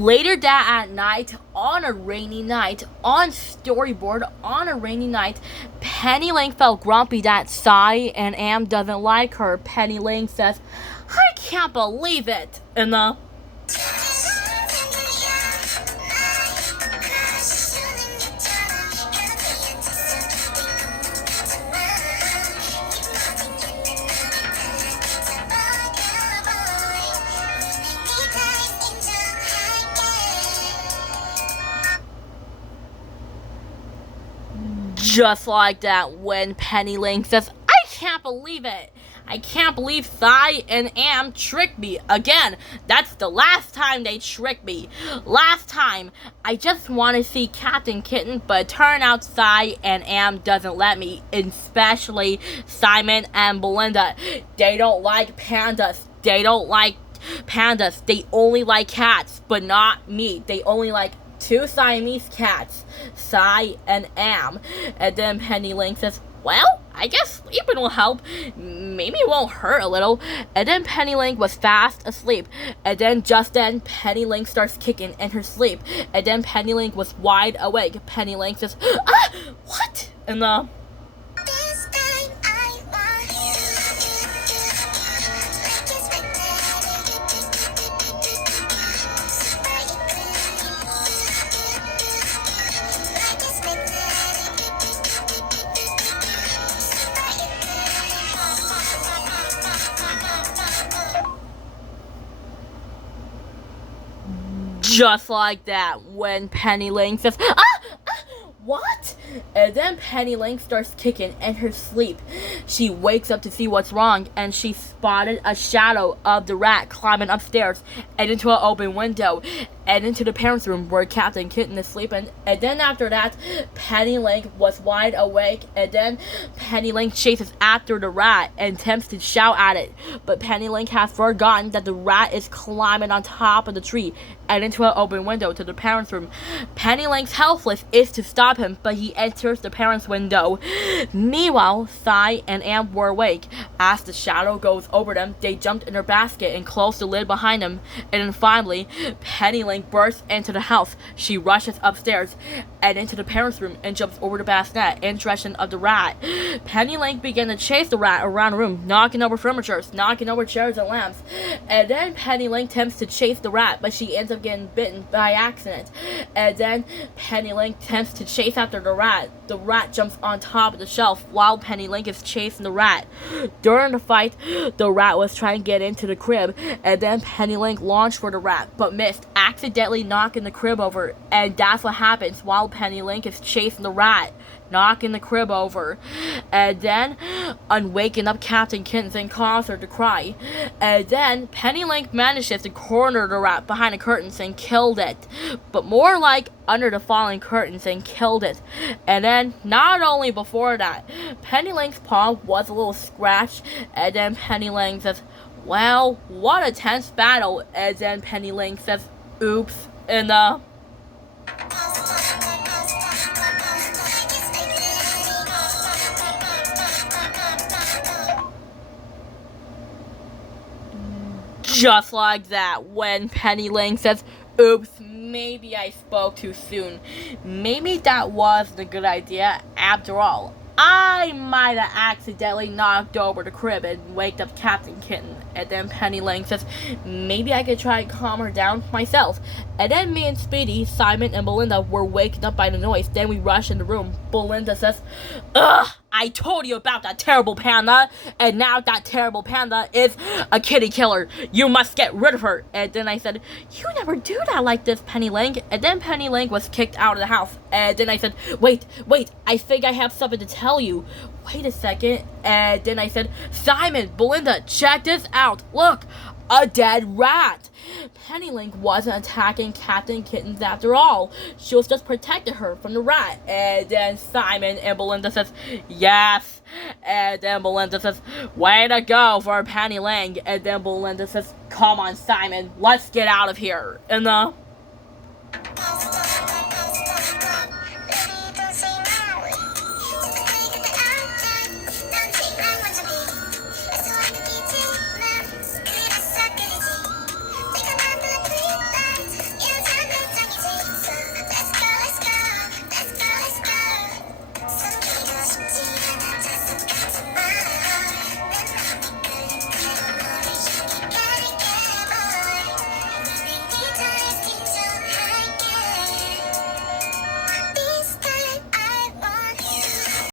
Later that at night, on a rainy night, on storyboard, on a rainy night, Penny Lane felt grumpy that Sai and Am doesn't like her. Penny Lane says, I can't believe it. And just like that, when Penny Lane says, I can't believe it. I can't believe Sai and Am tricked me. Again, that's the last time they tricked me. Last time. I just want to see Captain Kitten, but it turned out Sai and Am doesn't let me. Especially Simon and Belinda. They don't like pandas. They don't like pandas. They only like cats, but not me. They only like two Siamese cats, Sai and Am. And then Penny Lane says, well, I guess sleeping will help. Maybe it won't hurt a little. And then Penny Lane was fast asleep. And then just then, Penny Lane starts kicking in her sleep. And then Penny Lane was wide awake. Penny Lane says, ah, what? And just like that, when Penny Lane says, what? And then Penny Lane starts kicking in her sleep. She wakes up to see what's wrong, and she spotted a shadow of the rat climbing upstairs and into an open window and into the parents' room where Captain Kitten is sleeping. And then after that, Penny Lane was wide awake, and then Penny Lane chases after the rat and attempts to shout at it. But Penny Lane has forgotten that the rat is climbing on top of the tree and into an open window to the parents' room. Penny Lane's helpless is to stop him, but he enters the parents' window. Meanwhile, Sai and Am were awake. As the shadow goes over them, they jumped in their basket and closed the lid behind them. And then finally, Penny Lane bursts into the house. She rushes upstairs and into the parents' room and jumps over the bassinet in direction of the rat. Penny Lane began to chase the rat around the room, knocking over furniture, knocking over chairs and lamps. And then Penny Lane attempts to chase the rat, but she ends up getting bitten by accident. And then Penny Lane attempts to chase after the rat. The rat jumps on top of the shelf while Penny Lane is chasing the rat. During the fight, the rat was trying to get into the crib, and then Penny Lane launched for the rat, but missed, accidentally knocking the crib over. And that's what happens while Penny Lane is chasing the rat, knocking the crib over. And then, on waking up Captain Kitten and cause her to cry. And then, Penny Lane manages to corner the rat behind the curtains and killed it. But more like under the falling curtains and killed it. And then, not only before that, Penny Lane's paw was a little scratched. And then Penny Lane says, well, what a tense battle. And then Penny Lane says, oops. And just like that, when Penny Lane says, oops, maybe I spoke too soon. Maybe that wasn't a good idea after all. I might have accidentally knocked over the crib and waked up Captain Kitten. And then Penny Lane says, maybe I could try and calm her down myself. And then me and Speedy, Simon, and Belinda were wakened up by the noise. Then we rush in the room. Belinda says, ugh, I told you about that terrible panda, and now that terrible panda is a kitty killer. You must get rid of her. And then I said, you never do that like this, Penny Lane. And then Penny Lane was kicked out of the house. And then I said, wait, I think I have something to tell you. Wait a second. And then I said, Simon, Belinda, check this out. Look, a dead rat. Penny Lane wasn't attacking Captain Kitten after all. She was just protecting her from the rat. And then Simon and Belinda says, yes. And then Belinda says, way to go for Penny Lane. And then Belinda says, come on, Simon, let's get out of here. And